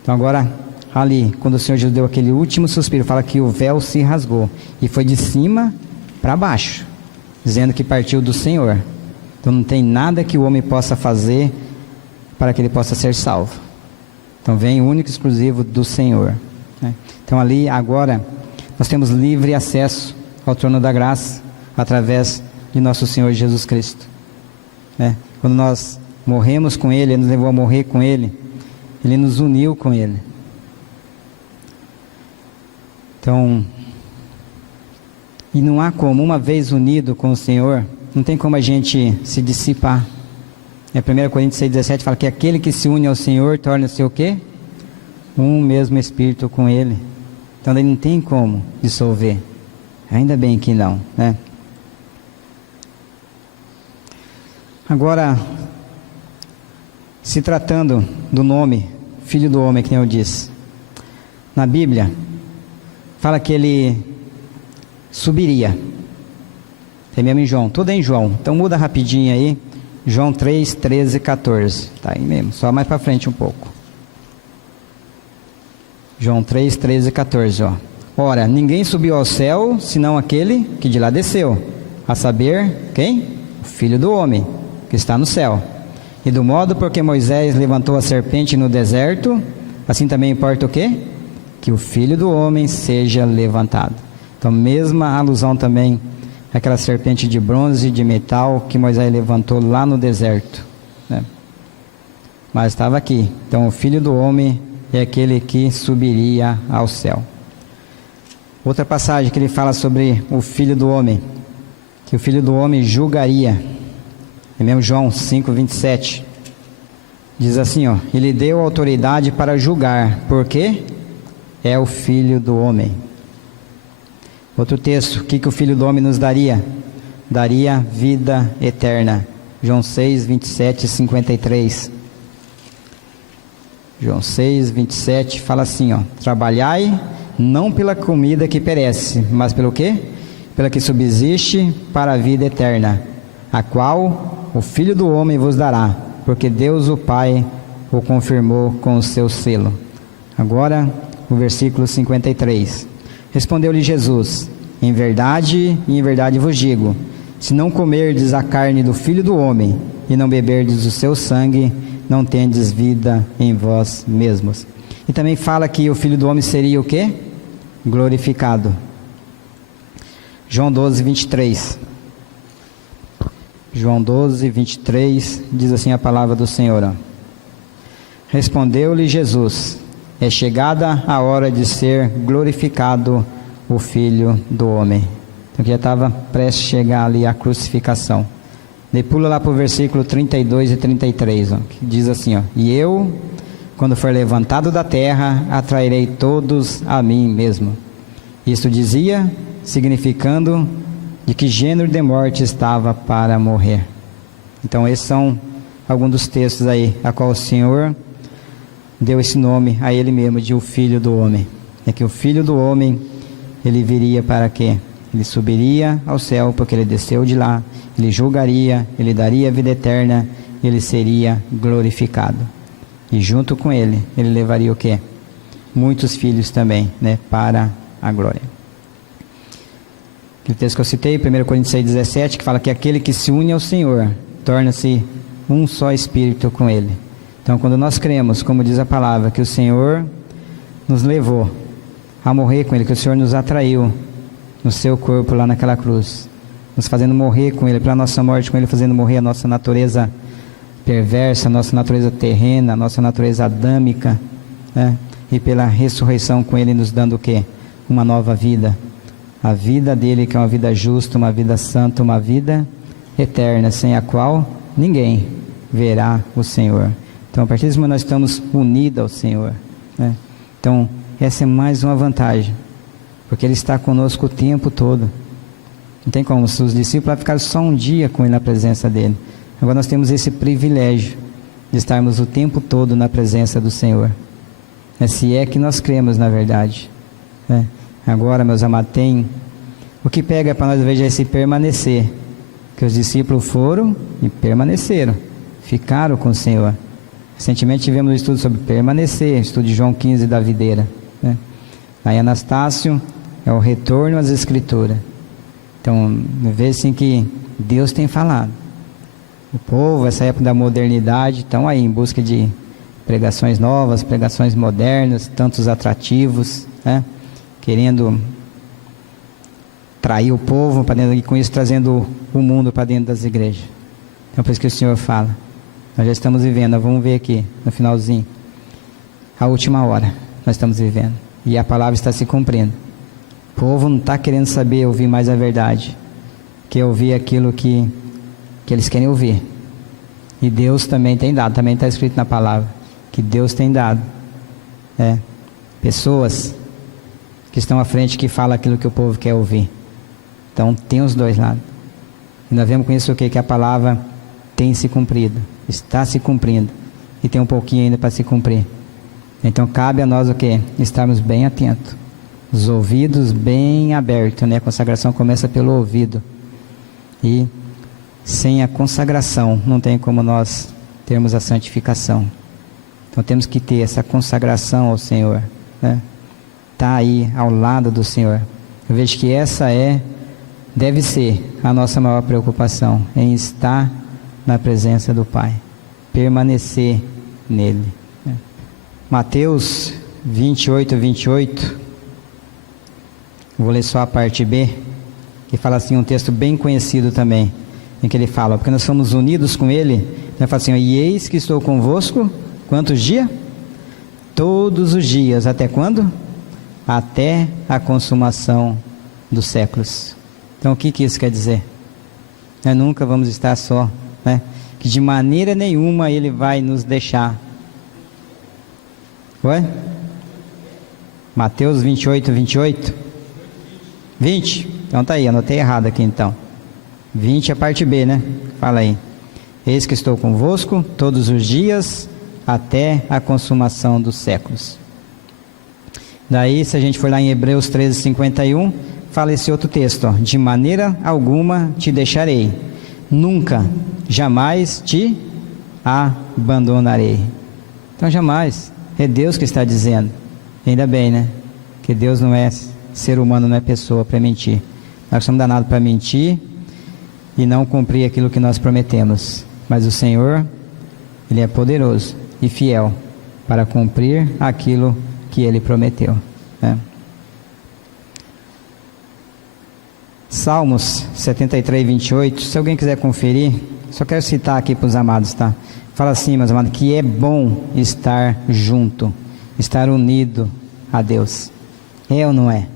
Então agora, ali, quando o Senhor Jesus deu aquele último suspiro, fala que o véu se rasgou. E foi de cima para baixo, dizendo que partiu do Senhor. Então não tem nada que o homem possa fazer para que ele possa ser salvo. Então vem único e exclusivo do Senhor. Né? Então ali, agora, nós temos livre acesso ao trono da graça, através de nosso Senhor Jesus Cristo. Né? Quando nós morremos com Ele, Ele nos levou a morrer com Ele, Ele nos uniu com Ele. Então, e não há como, uma vez unido com o Senhor, não tem como a gente se dissipar. 1 Coríntios 6,17 fala que aquele que se une ao Senhor torna-se o quê? Um mesmo Espírito com Ele. Então, ele não tem como dissolver. Ainda bem que não, né? Agora, se tratando do nome, Filho do Homem, que nem eu disse, na Bíblia, fala que ele subiria. Tem mesmo em João, tudo é em João. Então muda rapidinho aí, João 3, 13 e 14. Tá aí mesmo, só mais para frente um pouco. João 3, 13 e 14, ó. Ora, ninguém subiu ao céu, senão aquele que de lá desceu, a saber, quem? O Filho do Homem, que está no céu. E do modo porque Moisés levantou a serpente no deserto, assim também importa o quê? Que o Filho do Homem seja levantado. Então, mesma alusão também àquela serpente de bronze, de metal, que Moisés levantou lá no deserto. Né? Mas estava aqui. Então, o Filho do Homem é aquele que subiria ao céu. Outra passagem que ele fala sobre o Filho do Homem, que o Filho do Homem julgaria. É mesmo João 5, 27. Diz assim, ó, ele deu autoridade para julgar, porque é o Filho do Homem. Outro texto, o que o Filho do Homem nos daria? Daria vida eterna. João 6, 27 e 53. João 6, 27 fala assim, ó, trabalhai não pela comida que perece, mas pelo quê? Pela que subsiste para a vida eterna, a qual o Filho do Homem vos dará, porque Deus o Pai o confirmou com o seu selo. Agora, o versículo 53. Respondeu-lhe Jesus, em verdade vos digo, se não comerdes a carne do Filho do Homem, e não beberdes o seu sangue, não tendes vida em vós mesmos. E também fala que o Filho do Homem seria o quê? Glorificado. João 12, 23. João 12, 23, diz assim a palavra do Senhor. Ó. Respondeu-lhe Jesus, é chegada a hora de ser glorificado o Filho do Homem. Então já estava prestes a chegar ali a crucificação. Daí pula lá para o versículo 32 e 33, ó, que diz assim, ó, e eu, quando for levantado da terra, atrairei todos a mim mesmo. Isto dizia, significando de que gênero de morte estava para morrer. Então esses são alguns dos textos aí, a qual o Senhor deu esse nome a Ele mesmo, de o Filho do Homem. É que o Filho do Homem, Ele viria para quê? Ele subiria ao céu, porque ele desceu de lá. Ele julgaria, ele daria a vida eterna, ele seria glorificado. E junto com ele, ele levaria o quê? Muitos filhos também, né, para a glória. O texto que eu citei, 1 Coríntios 6,17, que fala que aquele que se une ao Senhor, torna-se um só espírito com ele. Então, quando nós cremos, como diz a palavra, que o Senhor nos levou a morrer com ele, que o Senhor nos atraiu no seu corpo lá naquela cruz, nos fazendo morrer com ele, para a nossa morte com ele, fazendo morrer a nossa natureza perversa, a nossa natureza terrena, a nossa natureza adâmica, né? E pela ressurreição com ele nos dando o quê? Uma nova vida. A vida dele, que é uma vida justa, uma vida santa, uma vida eterna, sem a qual ninguém verá o Senhor. Então, a partir desse momento, nós estamos unidos ao Senhor, né? Então, essa é mais uma vantagem, porque Ele está conosco o tempo todo. Não tem como, se os discípulos ficaram só um dia com Ele na presença dEle. Agora nós temos esse privilégio de estarmos o tempo todo na presença do Senhor. Se é que nós cremos na verdade, né? Agora, meus amados, tem o que pega para nós veja esse permanecer, que os discípulos foram e permaneceram, ficaram com o Senhor. Recentemente tivemos um estudo sobre permanecer, estudo de João 15 da videira, né? Aí Anastácio é o retorno às Escrituras. Então, vê assim que Deus tem falado. O povo, essa época da modernidade, estão aí em busca de pregações novas, pregações modernas, tantos atrativos, né? Querendo trair o povo para dentro, e com isso trazendo o mundo para dentro das igrejas. Então, por isso que o Senhor fala, nós já estamos vivendo, vamos ver aqui no finalzinho, a última hora nós estamos vivendo, e a palavra está se cumprindo. O povo não está querendo saber, ouvir mais a verdade, quer ouvir aquilo que eles querem ouvir. E Deus também tem dado, também está escrito na palavra, que Deus tem dado pessoas que estão à frente, que falam aquilo que o povo quer ouvir. Então tem os dois lados. E nós vemos com isso o quê? Que a palavra tem se cumprido, está se cumprindo, e tem um pouquinho ainda para se cumprir. Então cabe a nós o quê? Estarmos bem atentos, os ouvidos bem abertos, né? A consagração começa pelo ouvido, e sem a consagração não tem como nós termos a santificação. Então temos que ter essa consagração ao Senhor, né? Tá aí ao lado do Senhor. Eu vejo que essa deve ser a nossa maior preocupação, em estar na presença do Pai, permanecer nele. Mateus 28, vou ler só a parte B, que fala assim, um texto bem conhecido também, em que ele fala, porque nós somos unidos com ele, ele fala assim, e eis que estou convosco, quantos dias? Todos os dias, até quando? Até a consumação dos séculos. Então o que isso quer dizer? Nós nunca vamos estar só, né? Que de maneira nenhuma Ele vai nos deixar. Oi? Mateus 28, 20? Então tá aí, anotei errado aqui então. 20 é a parte B, né? Fala aí. Eis que estou convosco todos os dias até a consumação dos séculos. Daí, se a gente for lá em Hebreus 13, 51, fala esse outro texto, ó, de maneira alguma te deixarei, nunca, jamais te abandonarei. Então, jamais, é Deus que está dizendo. Ainda bem, né? Que Deus não é ser humano, não é pessoa para mentir. Nós somos danados para mentir e não cumprir aquilo que nós prometemos. Mas o Senhor, Ele é poderoso e fiel para cumprir aquilo que Ele prometeu, né? Salmos 73, 28, se alguém quiser conferir, só quero citar aqui para os amados, tá? Fala assim, meus amados, que é bom estar junto, estar unido a Deus. É ou não é?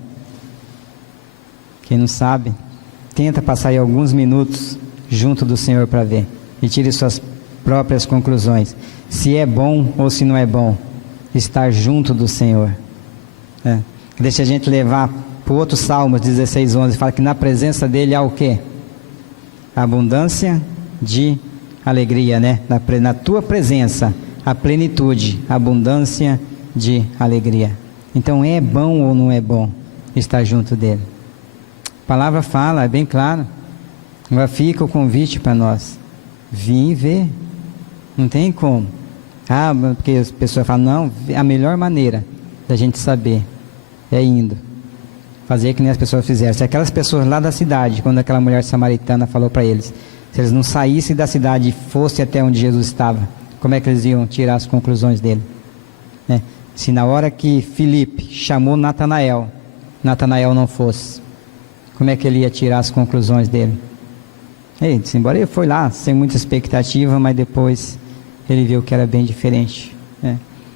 Quem não sabe, tenta passar aí alguns minutos junto do Senhor para ver, e tire suas próprias conclusões, se é bom ou se não é bom estar junto do Senhor, né? Deixa a gente levar para o outro Salmos 16, 11, fala que na presença dele há o quê? Abundância de alegria, né? Na tua presença, a plenitude, abundância de alegria. Então é bom ou não é bom estar junto dele? A palavra fala, é bem claro. Agora fica o convite para nós. Vim e ver. Não tem como. Porque as pessoas falam, não, a melhor maneira da gente saber é indo. Fazer que nem as pessoas fizeram. Se aquelas pessoas lá da cidade, quando aquela mulher samaritana falou para eles, se eles não saíssem da cidade e fossem até onde Jesus estava, como é que eles iam tirar as conclusões dele? Se na hora que Filipe chamou Natanael, Natanael não fosse, como é que ele ia tirar as conclusões dele? Ele disse, embora ele foi lá sem muita expectativa, mas depois ele viu que era bem diferente.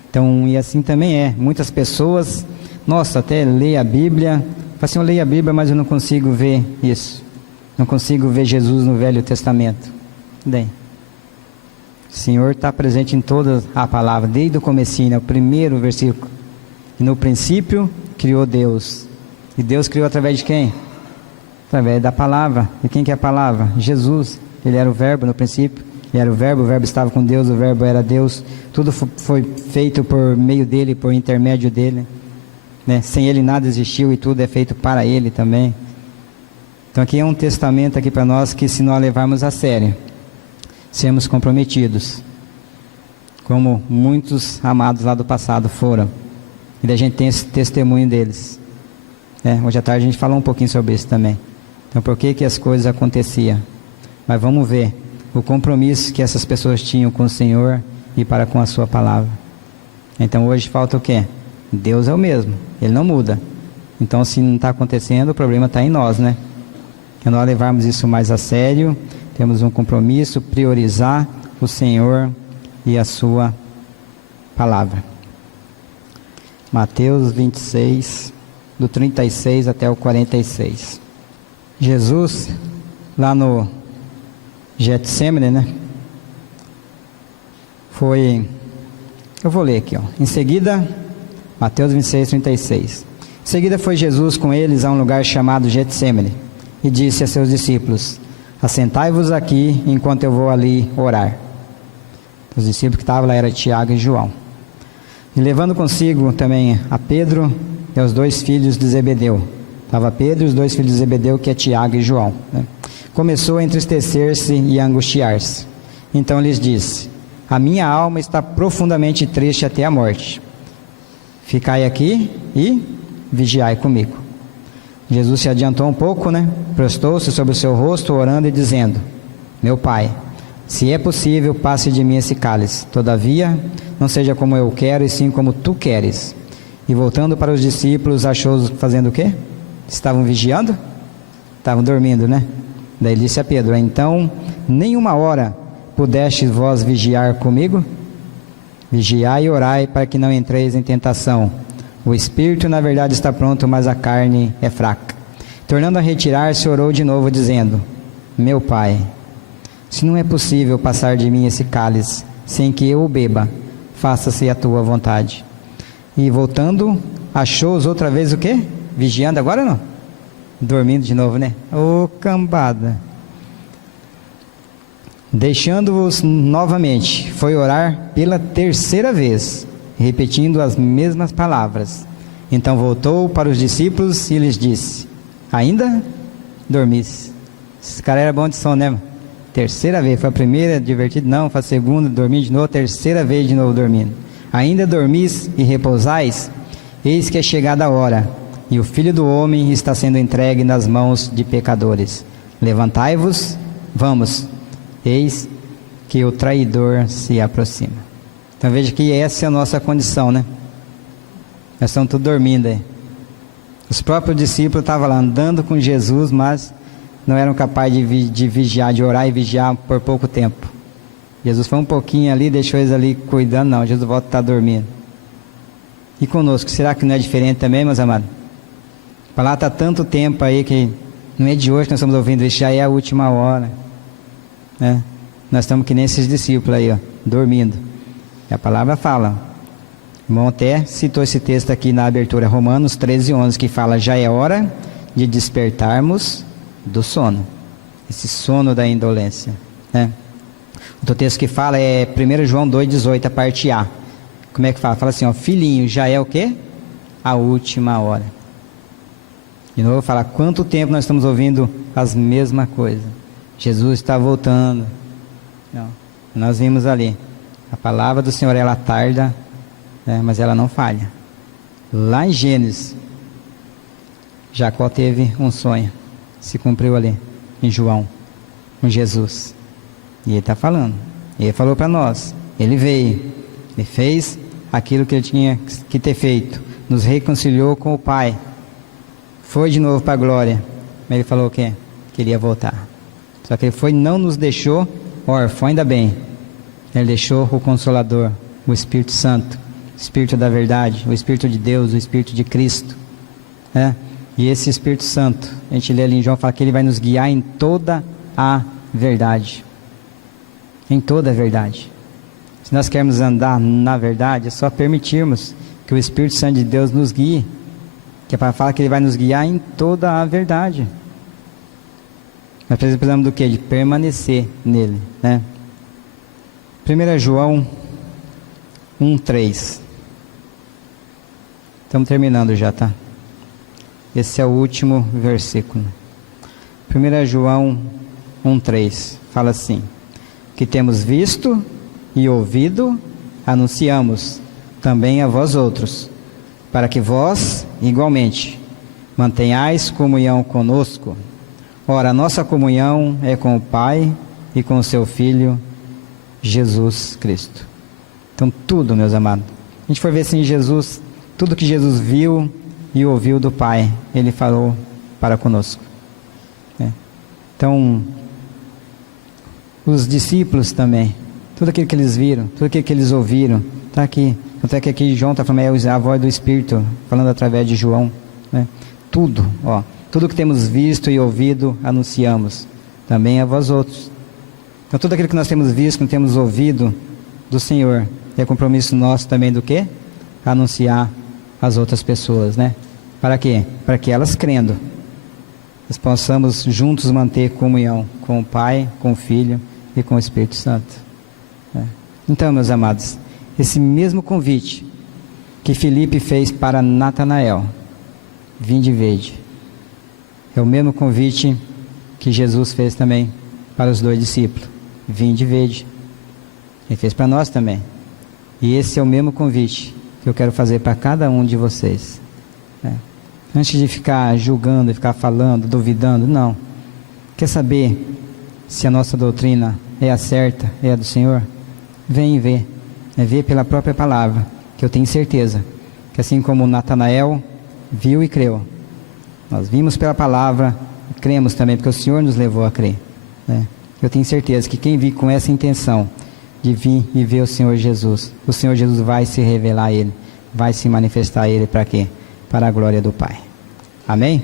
Então, e assim também é. Muitas pessoas, nossa, até lê a Bíblia, fala assim, eu leio a Bíblia, mas eu não consigo ver isso. Não consigo ver Jesus no Velho Testamento. Bem, o Senhor está presente em toda a palavra, desde o comecinho, o primeiro versículo. E no princípio criou Deus. E Deus criou através de quem? Através da palavra. E quem que é a palavra? Jesus. Ele era o verbo no princípio. Ele era o verbo estava com Deus, o verbo era Deus. Tudo foi feito por meio dele, por intermédio dele. Sem ele nada existiu e tudo é feito para ele também. Então aqui é um testamento aqui para nós que, se nós levarmos a sério, sermos comprometidos, como muitos amados lá do passado foram. E da gente tem esse testemunho deles. Hoje à tarde a gente falou um pouquinho sobre isso também. Então por que as coisas aconteciam? Mas vamos ver o compromisso que essas pessoas tinham com o Senhor e para com a sua palavra. Então hoje falta o quê? Deus é o mesmo, Ele não muda. Então se não está acontecendo, o problema está em nós, Que nós levarmos isso mais a sério, temos um compromisso, priorizar o Senhor e a sua palavra. Mateus 26, do 36 até o 46. Jesus, lá no Getsemane, eu vou ler aqui, Em seguida, Mateus 26, 36. Em seguida foi Jesus com eles a um lugar chamado Getsemane, e disse a seus discípulos, assentai-vos aqui, enquanto eu vou ali orar. Os discípulos que estavam lá eram Tiago e João. E levando consigo também a Pedro e os dois filhos de Zebedeu. Estava Pedro e os dois filhos de Zebedeu, que é Tiago e João. Começou a entristecer-se e a angustiar-se. Então lhes disse, a minha alma está profundamente triste até a morte. Ficai aqui e vigiai comigo. Jesus se adiantou um pouco, Prostou-se sobre o seu rosto, orando e dizendo, meu Pai, se é possível, passe de mim esse cálice. Todavia, não seja como eu quero, e sim como tu queres. E voltando para os discípulos, achou-os fazendo o quê? Estavam vigiando? Estavam dormindo, Daí disse a Pedro, então, nem uma hora pudestes vós vigiar comigo? Vigiai e orai para que não entreis em tentação. O espírito, na verdade, está pronto, mas a carne é fraca. Tornando a retirar-se, orou de novo, dizendo, meu Pai, se não é possível passar de mim esse cálice, sem que eu o beba, faça-se a tua vontade. E voltando, achou-os outra vez o quê? Vigiando agora ou não? Dormindo de novo, Ô cambada. Deixando-os novamente, foi orar pela terceira vez, repetindo as mesmas palavras. Então voltou para os discípulos e lhes disse, ainda dormis? Esse cara era bom de sono, Terceira vez, foi a primeira, divertido, não, foi a segunda, dormi de novo, terceira vez de novo dormindo. Ainda dormis e repousais? Eis que é chegada a hora, e o Filho do Homem está sendo entregue nas mãos de pecadores. Levantai-vos, vamos, eis que o traidor se aproxima. Então veja que essa é a nossa condição, Nós estamos todos dormindo aí. Os próprios discípulos estavam lá andando com Jesus, mas não eram capazes de vigiar, de orar e vigiar por pouco tempo. Jesus foi um pouquinho ali, deixou eles ali cuidando, não, Jesus volta a estar dormindo. E conosco, será que não é diferente também, meus amados? Para lá está tanto tempo aí que não é de hoje que nós estamos ouvindo isso, já é a última hora. Nós estamos que nem esses discípulos aí, dormindo. E a palavra fala, o irmão até citou esse texto aqui na abertura, Romanos 13, 11, que fala, já é hora de despertarmos do sono, esse sono da indolência. Outro texto que fala é 1 João 2,18, a parte A. Como é que fala? Fala assim, filhinho, já é o quê? A última hora. De novo, falar quanto tempo nós estamos ouvindo as mesmas coisas. Jesus está voltando. Não. Nós vimos ali. A palavra do Senhor, ela tarda, né, mas ela não falha. Lá em Gênesis, Jacó teve um sonho. Se cumpriu ali, em João, com Jesus. E ele está falando. Ele falou para nós. Ele veio. Ele fez aquilo que ele tinha que ter feito. Nos reconciliou com o Pai. Foi de novo para a glória. Mas ele falou o quê? Que ele ia voltar. Só que ele foi, não nos deixou órfão, ainda bem. Ele deixou o Consolador, o Espírito Santo, o Espírito da verdade, o Espírito de Deus, o Espírito de Cristo. Né? E esse Espírito Santo, a gente lê ali em João, fala que ele vai nos guiar em toda a verdade. Em toda a verdade. Se nós queremos andar na verdade, é só permitirmos que o Espírito Santo de Deus nos guie. Que é para falar que ele vai nos guiar em toda a verdade. Nós precisamos do quê? De permanecer nele, né? 1 João 1:3. Estamos terminando já, tá? Esse é o último versículo. 1 João 1:3 fala assim: que temos visto e ouvido, anunciamos também a vós outros, para que vós, igualmente, mantenhais comunhão conosco. Ora, a nossa comunhão é com o Pai e com o seu Filho, Jesus Cristo. Então, tudo, meus amados. A gente for ver assim, Jesus, tudo que Jesus viu e ouviu do Pai, Ele falou para conosco. Então, os discípulos também, tudo aquilo que eles viram, tudo aquilo que eles ouviram, está aqui. Até que aqui João está falando, é a voz do Espírito, falando através de João. Né? Tudo, ó. Tudo que temos visto e ouvido, anunciamos. Também a vós outros. Então, tudo aquilo que nós temos visto, que temos ouvido do Senhor, é compromisso nosso também do quê? Anunciar às outras pessoas, né? Para quê? Para que elas, crendo, nós possamos juntos manter comunhão com o Pai, com o Filho e com o Espírito Santo. Então, meus amados, esse mesmo convite que Filipe fez para Natanael, vinde e vede, é o mesmo convite que Jesus fez também para os 2 discípulos, vinde e vede. Ele fez para nós também. E esse é o mesmo convite que eu quero fazer para cada um de vocês. Antes de ficar julgando, ficar falando, duvidando, não. Quer saber se a nossa doutrina é a certa, é a do Senhor? Vem e vê. Ver pela própria palavra, que eu tenho certeza que assim como Natanael viu e creu, nós vimos pela palavra e cremos também, porque o Senhor nos levou a crer. Eu tenho certeza que quem vir com essa intenção de vir e ver o Senhor Jesus vai se revelar a Ele, vai se manifestar a Ele para quê? Para a glória do Pai. Amém?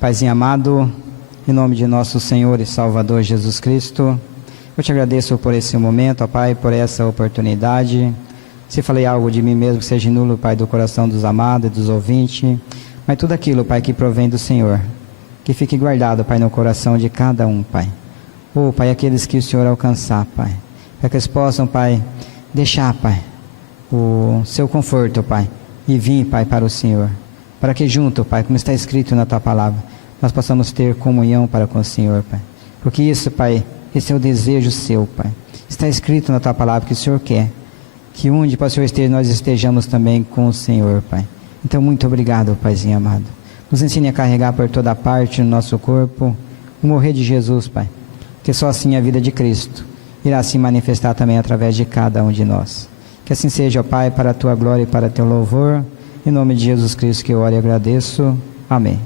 Paizinho amado, em nome de nosso Senhor e Salvador Jesus Cristo, eu te agradeço por esse momento, ó Pai, por essa oportunidade. Se falei algo de mim mesmo que seja nulo, Pai, do coração dos amados e dos ouvintes, mas tudo aquilo, Pai, que provém do Senhor, que fique guardado, Pai, no coração de cada um, Pai. Pai, aqueles que o Senhor alcançar, Pai, para que eles possam, Pai, deixar, Pai, o seu conforto, Pai, e vir, Pai, para o Senhor, para que junto, Pai, como está escrito na Tua Palavra, nós possamos ter comunhão para com o Senhor, Pai, porque isso, Pai, esse é o desejo seu, Pai, está escrito na Tua Palavra que o Senhor quer, que onde, Pai, o Senhor esteja, nós estejamos também com o Senhor, Pai. Então, muito obrigado, Paizinho amado. Nos ensine a carregar por toda parte no nosso corpo o morrer de Jesus, Pai, que só assim a vida de Cristo irá se manifestar também através de cada um de nós. Que assim seja, ó Pai, para a Tua glória e para Teu louvor. Em nome de Jesus Cristo que eu oro e agradeço. Amém.